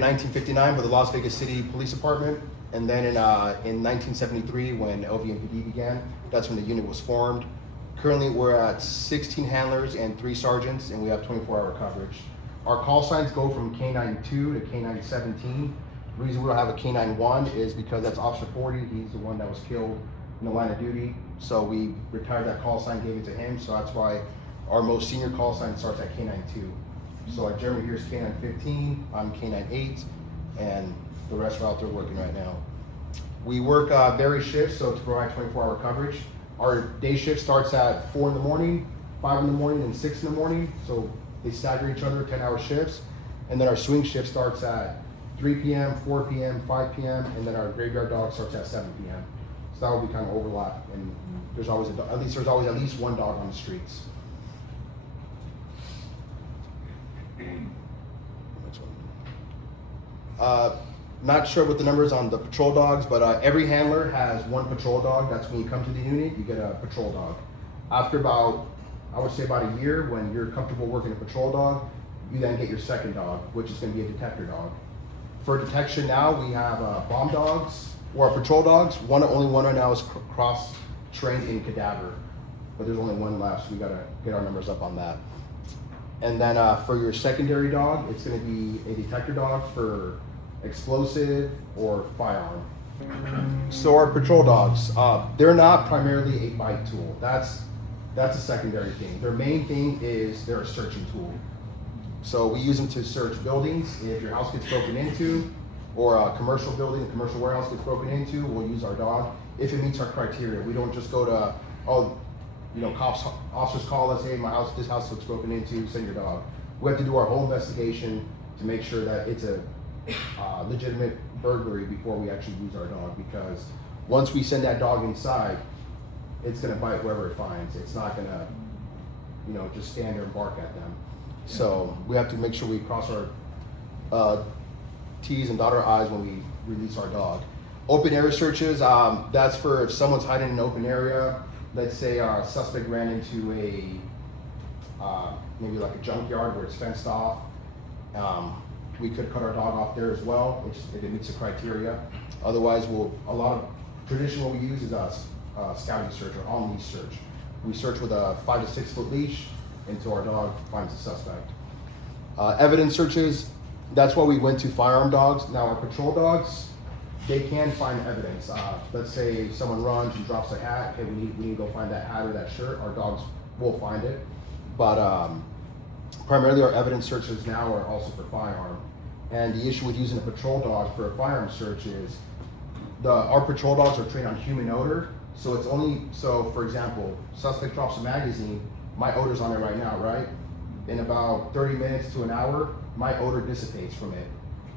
1959 with the Las Vegas City Police Department, and then in 1973 when LVMPD began, that's when the unit was formed. Currently we're at 16 handlers and 3 sergeants, and we have 24-hour coverage. Our call signs go from K-9 2 to K-9 17. The reason we don't have a K-9 1 is because that's Officer 40. He's the one that was killed in the line of duty. So we retired that call sign, gave it to him. So that's why our most senior call sign starts at K-9 2. So like Jeremy here's K-9 15, I'm K-9 8, and the rest are out there working right now. We work various shifts, so to provide 24-hour coverage. Our day shift starts at 4 in the morning, 5 in the morning, and 6 in the morning. So they stagger each other, 10-hour shifts. And then our swing shift starts at 3 p.m., 4 p.m., 5 p.m., and then our graveyard dog starts at 7 p.m. So that will be kind of overlap, and there's always at least one dog on the streets. Not sure what the numbers on the patrol dogs, but every handler has one patrol dog. That's when you come to the unit, you get a patrol dog. After about, I would say about a year, when you're comfortable working a patrol dog, you then get your second dog, which is going to be a detector dog. For detection now, we have bomb dogs or patrol dogs. Only one right now is cross-trained in cadaver, but there's only one left, so we got to get our numbers up on that. And then for your secondary dog, it's going to be a detector dog for explosive or firearm. So our patrol dogs, they're not primarily a bite tool. That's a secondary thing. Their main thing is they're a searching tool. So we use them to search buildings. If your house gets broken into, or a commercial building, a commercial warehouse gets broken into, we'll use our dog if it meets our criteria. We don't just go to, officers call us, hey, this house looks broken into, send your dog. We have to do our whole investigation to make sure that it's a legitimate burglary before we actually use our dog, because once we send that dog inside, it's gonna bite wherever it finds. It's not gonna, just stand there and bark at them. So we have to make sure we cross our T's and dot our I's when we release our dog. Open area searches, that's for if someone's hiding in an open area. Let's say a suspect ran into maybe like a junkyard where it's fenced off. We could cut our dog off there as well, if it meets the criteria. Otherwise, traditionally what we use is a scouting search or on-leash search. We search with a 5 to 6 foot leash until our dog finds the suspect. Evidence searches, that's why we went to firearm dogs. Now our patrol dogs, they can find evidence. Let's say someone runs and drops a hat, okay, we need to go find that hat or that shirt. Our dogs will find it. But primarily our evidence searches now are also for firearm. And the issue with using a patrol dog for a firearm search is our patrol dogs are trained on human odor. So for example, suspect drops a magazine, my odor's on it right now, right? In about 30 minutes to an hour, my odor dissipates from it.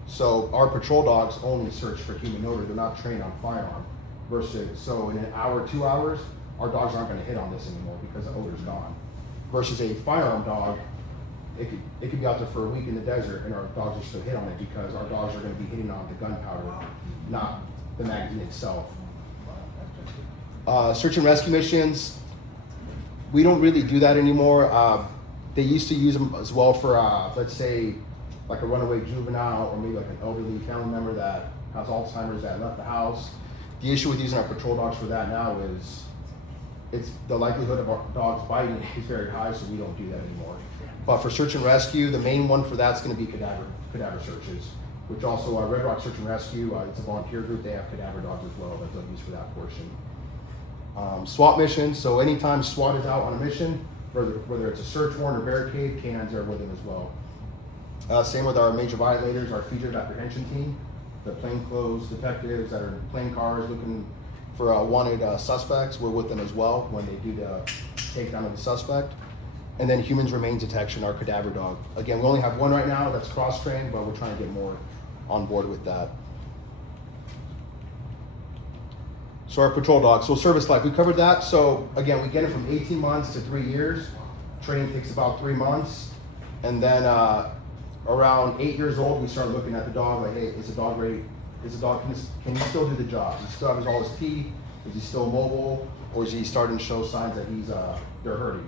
So our patrol dogs only search for human odor. They're not trained on firearm. So in an hour, 2 hours, our dogs aren't gonna hit on this anymore because the odor's gone. Versus a firearm dog, it could be out there for a week in the desert and our dogs will still hit on it because our dogs are gonna be hitting on the gunpowder, not the magazine itself. Search and rescue missions, we don't really do that anymore. They used to use them as well for, let's say, like a runaway juvenile or maybe like an elderly family member that has Alzheimer's that left the house. The issue with using our patrol dogs for that now is the likelihood of our dogs biting is very high, so we don't do that anymore. But for search and rescue, the main one for that's going to be cadaver searches, which also Red Rock Search and Rescue, it's a volunteer group, they have cadaver dogs as well that they'll use for that portion. SWAT missions, so anytime SWAT is out on a mission, whether it's a search warrant or barricade, canines are with them as well. Same with our major violators, our fugitive apprehension team, the plainclothes detectives that are in plain cars looking for wanted suspects, we're with them as well when they do the takedown of the suspect. And then humans remains detection, our cadaver dog. Again, we only have one right now that's cross-trained, but we're trying to get more on board with that. So our patrol dog, so service life, we covered that. So again, we get it from 18 months to 3 years. Training takes about 3 months. And then around 8 years old, we start looking at the dog like, hey, is the dog ready? Can he still do the job? Does he still have all his teeth? Is he still mobile? Or is he starting to show signs that they're hurting?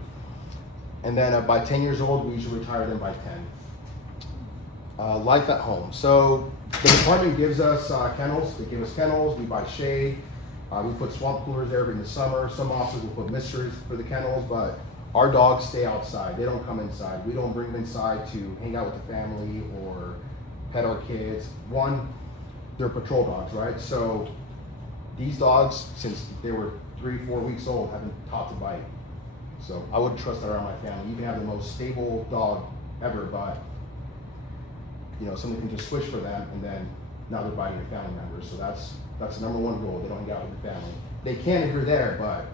And then by 10 years old, we usually retire them by 10. Life at home. So the department gives us kennels. They give us kennels. We buy shade. We put swamp coolers there in the summer. Some officers will put misters for the kennels, but our dogs stay outside. They don't come inside. We don't bring them inside to hang out with the family or pet our kids. One, they're patrol dogs, right? So these dogs, since they were 3-4 weeks old, have been taught to bite. So I wouldn't trust that around my family. You can have the most stable dog ever, but you know, something can just switch for them, and then now they're biting your family members. So that's the number one rule. They don't hang out with the family. They can if you're there, but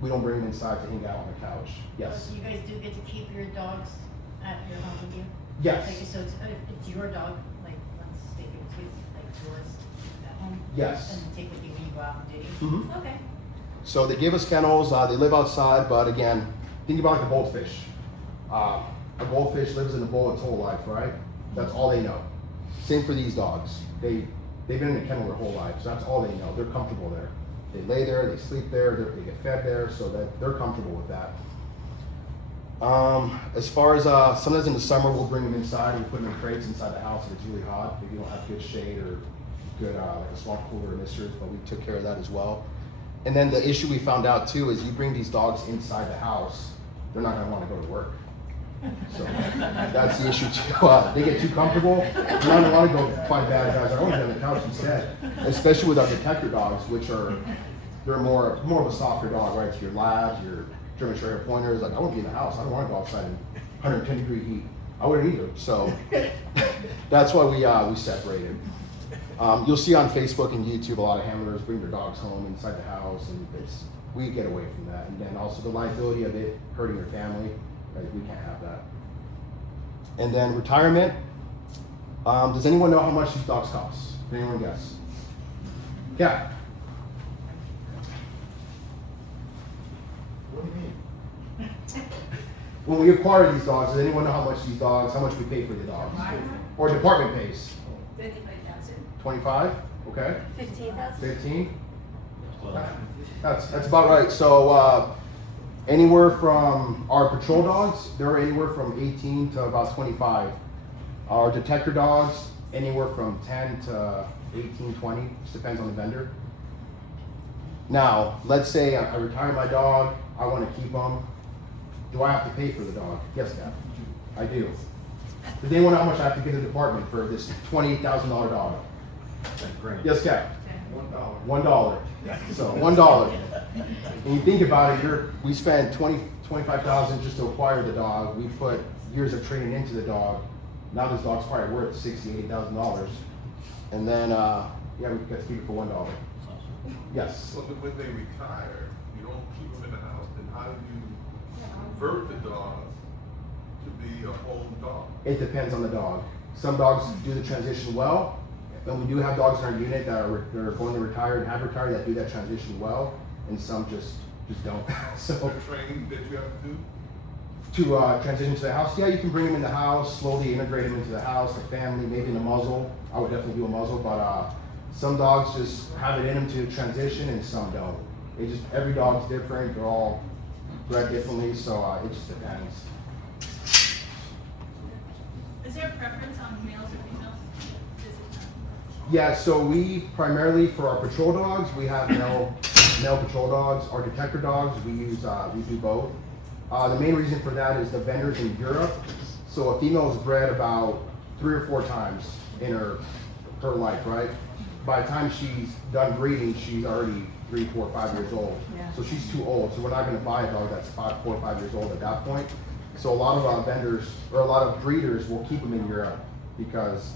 we don't bring them inside to hang out on the couch. Yes. So you guys do get to keep your dogs at your home with you? Yes. Like, so it's your dog, like, once they give it to you, like yours at home? Yes. And take with you when you go out on duty? Mhm. Okay. So they give us kennels. They live outside, but again, think about like a goldfish. A goldfish lives in a bowl its whole life, right? That's all they know. Same for these dogs. They've been in a kennel their whole life, so that's all they know. They're comfortable there. They lay there, they sleep there, they get fed there, so that they're comfortable with that. As far as sometimes in the summer, we'll bring them inside and put them in crates inside the house if it's really hot. If you don't have good shade or good like a swamp cooler or misters, but we took care of that as well. And then the issue we found out too is you bring these dogs inside the house, they're not gonna want to go to work. So that's the issue too. They get too comfortable. They're not gonna want to go find bad guys. I want to be on the couch instead. Especially with our detector dogs, which are they're more of a softer dog, right? So your labs, your German Terrier pointers. Like I want to be in the house. I don't want to go outside in 110-degree heat. I wouldn't either. So that's why we separated. You'll see on Facebook and YouTube a lot of handlers bring their dogs home inside the house, and we get away from that. And then also the liability of it hurting your family. Like, we can't have that. And then retirement. Does anyone know how much these dogs cost? Can anyone guess? Yeah. What do you mean? When we acquire these dogs, does anyone know how much we pay for the dogs? Or department pays? 35,000. 25? Okay. 15,000. 15? That's about right. So anywhere from our patrol dogs, they're anywhere from 18 to about 25. Our detector dogs, anywhere from 10 to 18, 20, just depends on the vendor. Now, let's say I retire my dog, I want to keep him. Do I have to pay for the dog? Yes, Dad. I do. Does anyone know how much I have to give the department for this $28,000 dog? Yes, Cap. $1. So $1. And you think about it, we spent $25,000 just to acquire the dog. We put years of training into the dog. Now this dog's probably worth $60,000, $80,000. And then, yeah, we got to keep it for $1. Yes. So when they retire, you don't keep them in the house, then how do you convert the dogs to be a home dog? It depends on the dog. Some dogs do the transition well, and we do have dogs in our unit that are going to retire and have retired that do that transition well, and some just don't. So The training that you have to do? to transition to the house, yeah, you can bring them in the house, slowly integrate them into the house, the family, maybe in a muzzle. I would definitely do a muzzle, but some dogs just have it in them to transition, and some don't. Every dog's different. They're all bred differently, so it just depends. Is there a preference on males or females? Yeah, so we primarily, for our patrol dogs, we have male patrol dogs. Our detector dogs, we do both. The main reason for that is the vendors in Europe. So a female is bred about 3 or 4 times in her life, right? By the time she's done breeding, she's already 3, 4, 5 years old. Yeah. So she's too old. So we're not going to buy a dog that's 4 or 5 years old at that point. So a lot of vendors or a lot of breeders will keep them in Europe because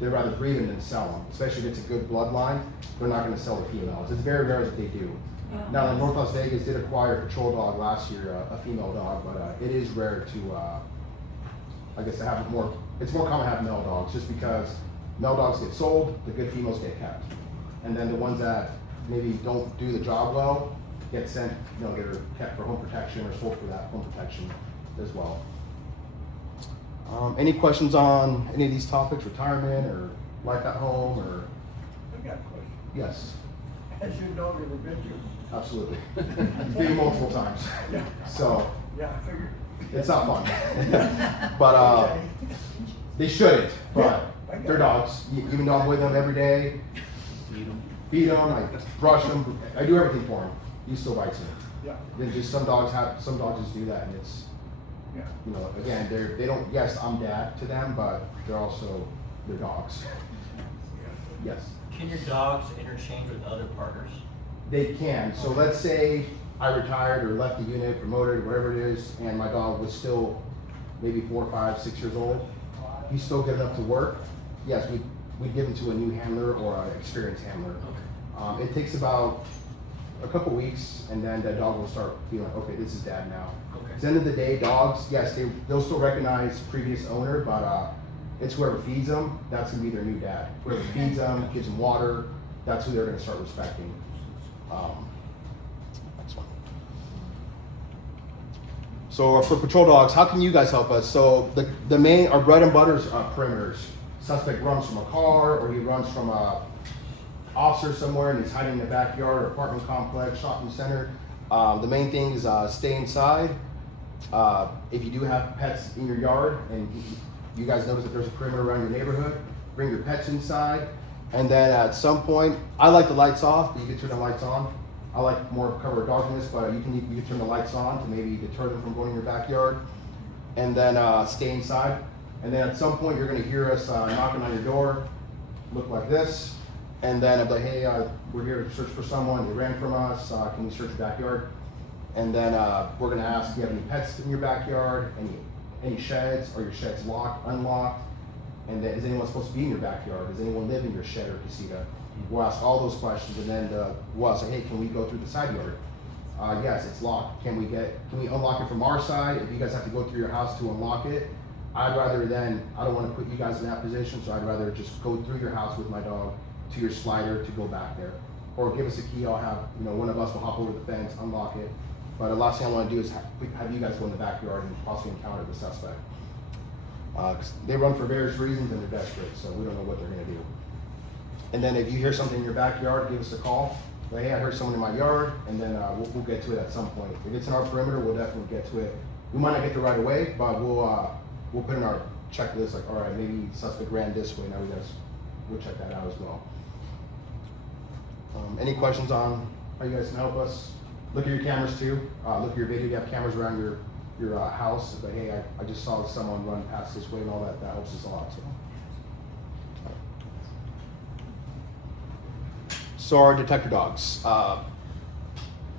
they'd rather breed them than sell them. Especially if it's a good bloodline, they're not going to sell the females. It's very rare that they do. Now, North Las Vegas did acquire a patrol dog last year, a female dog, but it is rare to, I guess, to have more. It's more common to have male dogs, just because male dogs get sold, the good females get kept, and then the ones that maybe don't do the job well get sent. They're kept for home protection or sold for that home protection as well. Any questions on any of these topics, retirement or life at home, or? I got a question. Yes, Has your dog ever been to? absolutely. He's been multiple times. Yeah. So Yeah, I figured. it's not fun. But They shouldn't, but Yeah, I get they're it. dogs. Even though I'm with them every day, feed them, I brush them, I do everything for them. He still bites me. Yeah, Then just some dogs just do that, and it's, yeah. you know, again, they don't, yes, I'm dad to them, but they're also, they're dogs. Yes, Can your dogs interchange with other partners? they can. So let's say I retired or left the unit, promoted, whatever it is, and my dog was still maybe 4, 5, 6 years old. He's still good enough to work. Yes, we'd give him to a new handler or an experienced handler. It takes about a couple weeks, and then the dog will start feeling, okay, this is dad now. Okay. At the end of the day, dogs, yes, they'll still recognize previous owner, but it's whoever feeds them, that's gonna be their new dad. Whoever feeds them, gives them water, that's who they're gonna start respecting. Next one. So for patrol dogs, how can you guys help us? So the main, our bread and butter is perimeters. Suspect runs from a car, or he runs from a officer somewhere and he's hiding in the backyard or apartment complex, shopping center. The main thing is stay inside. If you do have pets in your yard and you guys notice that there's a perimeter around your neighborhood, bring your pets inside. And then at some point, I like the lights off, but you can turn the lights on. I like more cover of darkness, but you can turn the lights on to maybe deter them from going in your backyard. And then stay inside. And then at some point, you're gonna hear us knocking on your door, look like this. And then I'll be like, hey, we're here to search for someone, they ran from us, can you search your backyard? And then we're gonna ask, do you have any pets in your backyard, any sheds, are your sheds locked, unlocked? And then is anyone supposed to be in your backyard? Does anyone live in your shed or casita? We'll ask all those questions, and then we'll say, hey, can we go through the side yard? Yes, it's locked. Can we unlock it from our side? If you guys have to go through your house to unlock it, I don't wanna put you guys in that position, so I'd rather just go through your house with my dog to your slider to go back there. Or give us a key, I'll have, one of us will hop over the fence, unlock it. But the last thing I wanna do is have you guys go in the backyard and possibly encounter the suspect. 'Cause they run for various reasons and they're desperate, so we don't know what they're gonna do. And then if you hear something in your backyard, give us a call. Like, hey, I heard someone in my yard, and then we'll get to it at some point. If it's in our perimeter, we'll definitely get to it. We might not get there right away, but we'll put in our checklist, like, all right, maybe suspect ran this way, now we'll check that out as well. Any questions on how you guys can help us? Look at your cameras too. Look at your video. You have cameras around your house. But hey, I just saw someone run past this way and all that. That helps us a lot. So our detector dogs.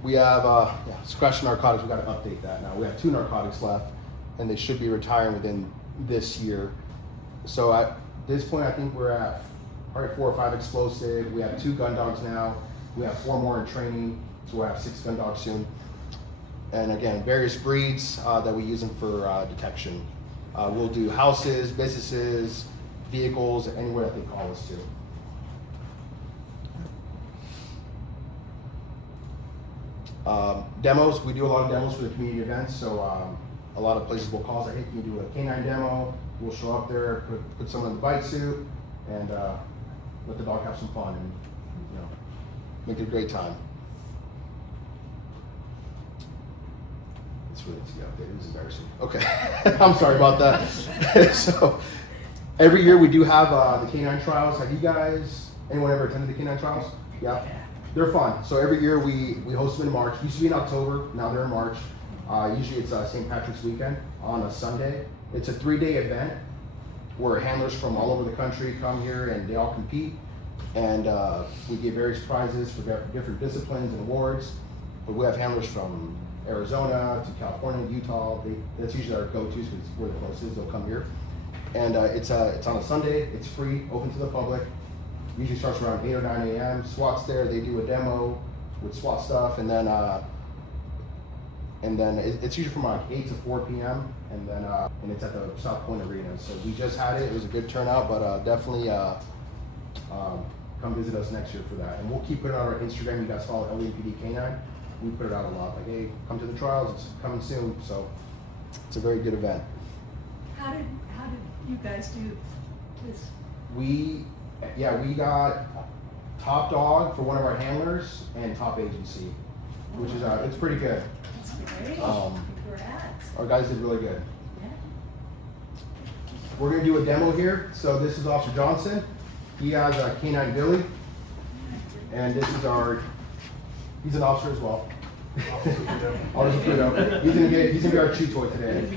We have scratch narcotics. We got to update that now. We have 2 narcotics left, and they should be retiring within this year. So at this point, I think we're at probably 4 or 5 explosive. We have 2 gun dogs now. We have 4 more in training, so we'll have 6 gun dogs soon. And again, various breeds that we use them for detection. We'll do houses, businesses, vehicles, anywhere that they call us to. Demos, we do a lot of demos for the community events, so a lot of places will call us, like, hey, can you do a canine demo? We'll show up there, put someone in the bite suit, and let the dog have some fun and make it a great time. It's really easy to update. It was embarrassing. Okay, I'm sorry about that. So every year we do have the canine trials. Have you guys, anyone ever attended the canine trials? Yeah. They're fun. So every year we host them in March. Used to be in October, now they're in March. Usually it's St. Patrick's weekend on a Sunday. It's a 3-day event where handlers from all over the country come here and they all compete. And we give various prizes for different disciplines and awards. But we have handlers from Arizona to California, Utah. That's usually our go-tos because we're the closest. They'll come here. And it's on a Sunday. It's free, open to the public. Usually starts around 8 or 9 a.m. SWAT's there. They do a demo with SWAT stuff, and then it's usually from like 8 to 4 p.m. and then and it's at the South Point Arena. So we just had it. It was a good turnout, but definitely come visit us next year for that. And we'll keep putting it on our Instagram. You guys follow LAPD K9. We put it out a lot. Like, hey, come to the trials. It's coming soon. So it's a very good event. How did you guys do this? We got top dog for one of our handlers and top agency, which is it's pretty good. That's great. Um, Congrats. Our guys did really good. Yeah. we're gonna do a demo here. So this is Officer Johnson. He has a K9 Billy. And this is he's an officer as well. Officer Pluto. He's gonna be our chew toy today.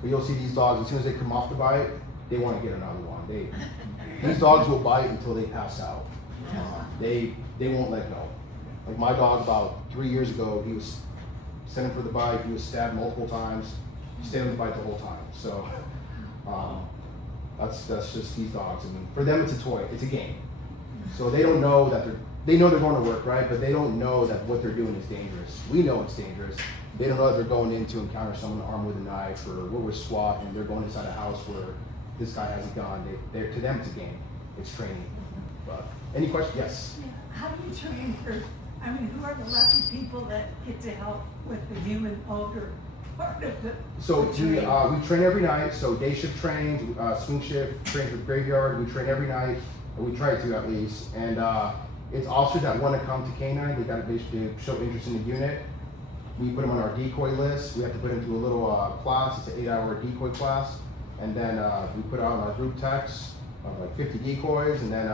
But you'll see these dogs, as soon as they come off the bite, they wanna get another one. These dogs will bite until they pass out. They won't let go. Like my dog about 3 years ago, he was sent in for the bite, he was stabbed multiple times, he stayed on the bite the whole time. So that's just these dogs. I mean, for them it's a toy, it's a game. So they don't know that they know they're going to work, right? But they don't know that what they're doing is dangerous. We know it's dangerous. They don't know that they're going in to encounter someone armed with a knife, or we're with SWAT and they're going inside a house where this guy has a gun. To them it's a game, it's training. But any questions? Yes. Yeah. How do you train who are the lucky people that get to help with the human odor part of the So training? we train every night. So day shift trains, swing shift trains with graveyard. We train every night. Or we try to at least. And it's officers that want to come to K9. They got to basically show interest in the unit. We put them on our decoy list. We have to put them through a little class. It's an 8-hour decoy class. And then we put out our group text of like 50 decoys. And then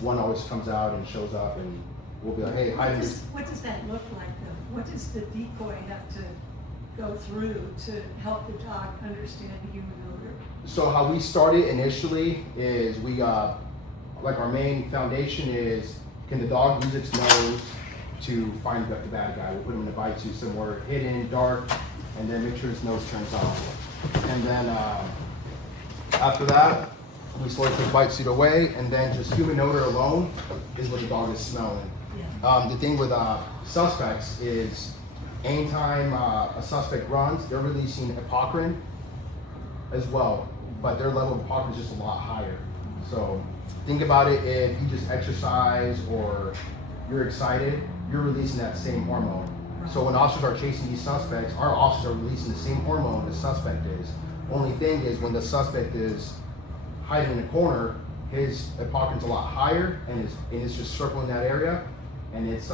one always comes out and shows up, and we'll be like, hey, hide in this. What does that look like though? What does the decoy have to go through to help the dog understand the human odor? So how we started initially is we like our main foundation is, can the dog use its nose to find the bad guy? We'll put him in a bite suit somewhere hidden, dark, and then make sure his nose turns off. And then after that, we slowly put the bite suit away, and then just human odor alone is what the dog is smelling. Yeah. The thing with suspects is anytime a suspect runs, they're releasing apocrine as well, but their level of apocrine is just a lot higher. So think about it, if you just exercise or you're excited, you're releasing that same hormone. So when officers are chasing these suspects, our officers are releasing the same hormone the suspect is. Only thing is when the suspect is hiding in a corner, his apocrine's a lot higher, and it's just circling that area, and it's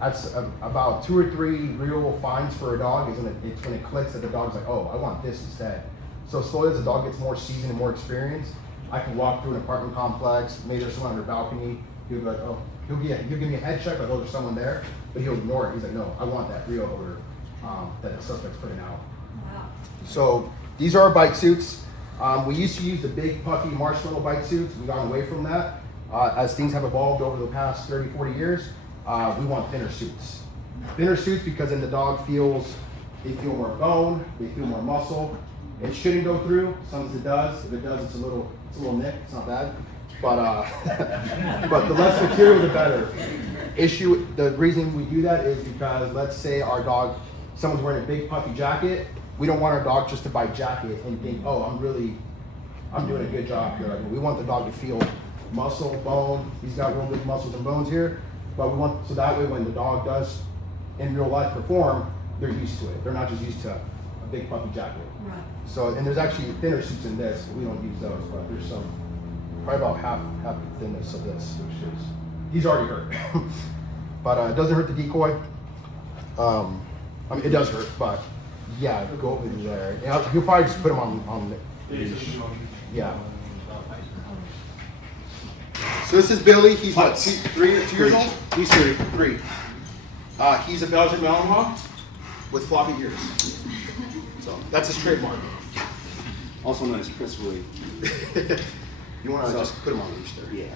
that's about 2 or 3 real finds for a dog. It's when it clicks that the dog's like, oh, I want this instead. So slowly as the dog gets more seasoned and more experienced, I can walk through an apartment complex, maybe there's someone on their balcony, he'll be like, oh, he'll give me a head check, like, oh, there's someone there, but he'll ignore it. He's like, no, I want that real odor that the suspect's putting out. Wow. So these are our bite suits. We used to use the big puffy marshmallow bite suits. We've gone away from that. As things have evolved over the past 30, 40 years, we want thinner suits. Thinner suits because then the dog they feel more bone, they feel more muscle. It shouldn't go through, sometimes it does. If it does, it's a little nick, it's not bad. But but the less material, the better. The reason we do that is because let's say someone's wearing a big puffy jacket, we don't want our dog just to buy jacket and think, oh, I'm doing a good job here. We want the dog to feel muscle, bone. He's got real good muscles and bones here. But so that way when the dog does in real life perform, they're used to it. They're not just used to a big puffy jacket. Right. So, and there's actually thinner suits in this, we don't use those, but there's some, probably about half the thinness of this, which is, he's already hurt. But it doesn't hurt the decoy. I mean, it does hurt, but yeah, go over there. And he'll probably just put him on the leash. Yeah. So this is Billy, he's what, 2 years old? He's 3. 3. He's a Belgian Malinois with floppy ears. So that's his trademark. Also known as Chris Willie. You want to So- just put him on leash there. Yeah.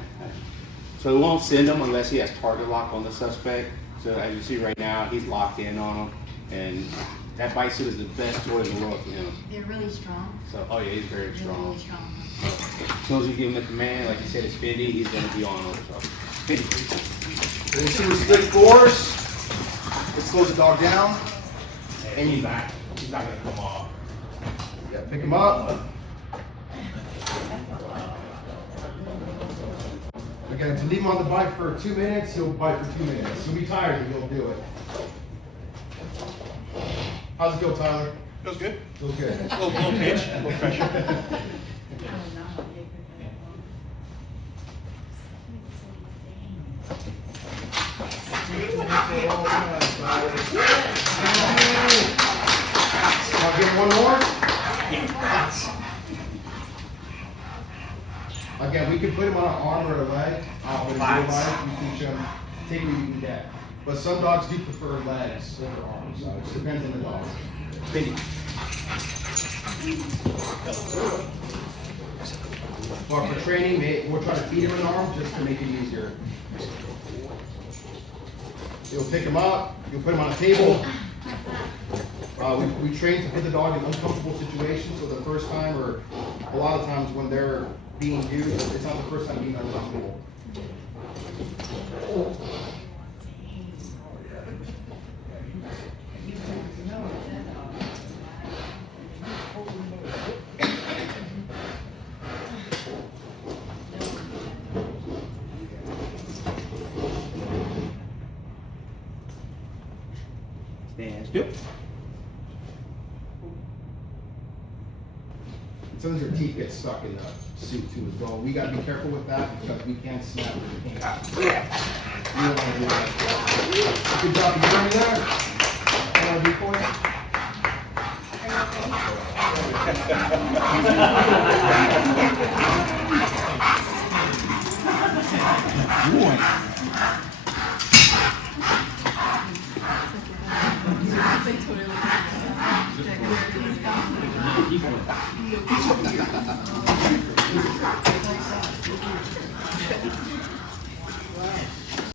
So we won't send him unless he has target lock on the suspect. So as you see right now, he's locked in on him, and that bite suit is the best toy in the world for him. They're really strong. So oh yeah, he's very They're strong. really strong. As soon as you give him the command, like you said, it's Fendi, he's gonna be on him. So Fendi. And you see the split force, it slows the dog down, and He's not gonna come off. yeah, pick him up. Again, to leave him on the bike for 2 minutes, he'll bite for 2 minutes. He'll be tired, but he'll do it. How's it feel, Tyler? Feels good. Feels good. Little pinch, a little pressure. Again, we can put him on an arm or a leg, in real life, we teach him, take him, you can get. But some dogs do prefer legs over arms, so it just depends on the dog. But for training, we'll try to feed him an arm just to make it easier. You'll pick him up, you'll put him on a table. We train to put the dog in uncomfortable situations, so the first time, or a lot of times when they're being used, it's not the first time being uncomfortable. Stand still. Sometimes your teeth get stuck in the suit too as well. We gotta be careful with that because we can't snap it. We can't. You don't wanna do that. Good job, you hear me there? Can I decoy? Keep going.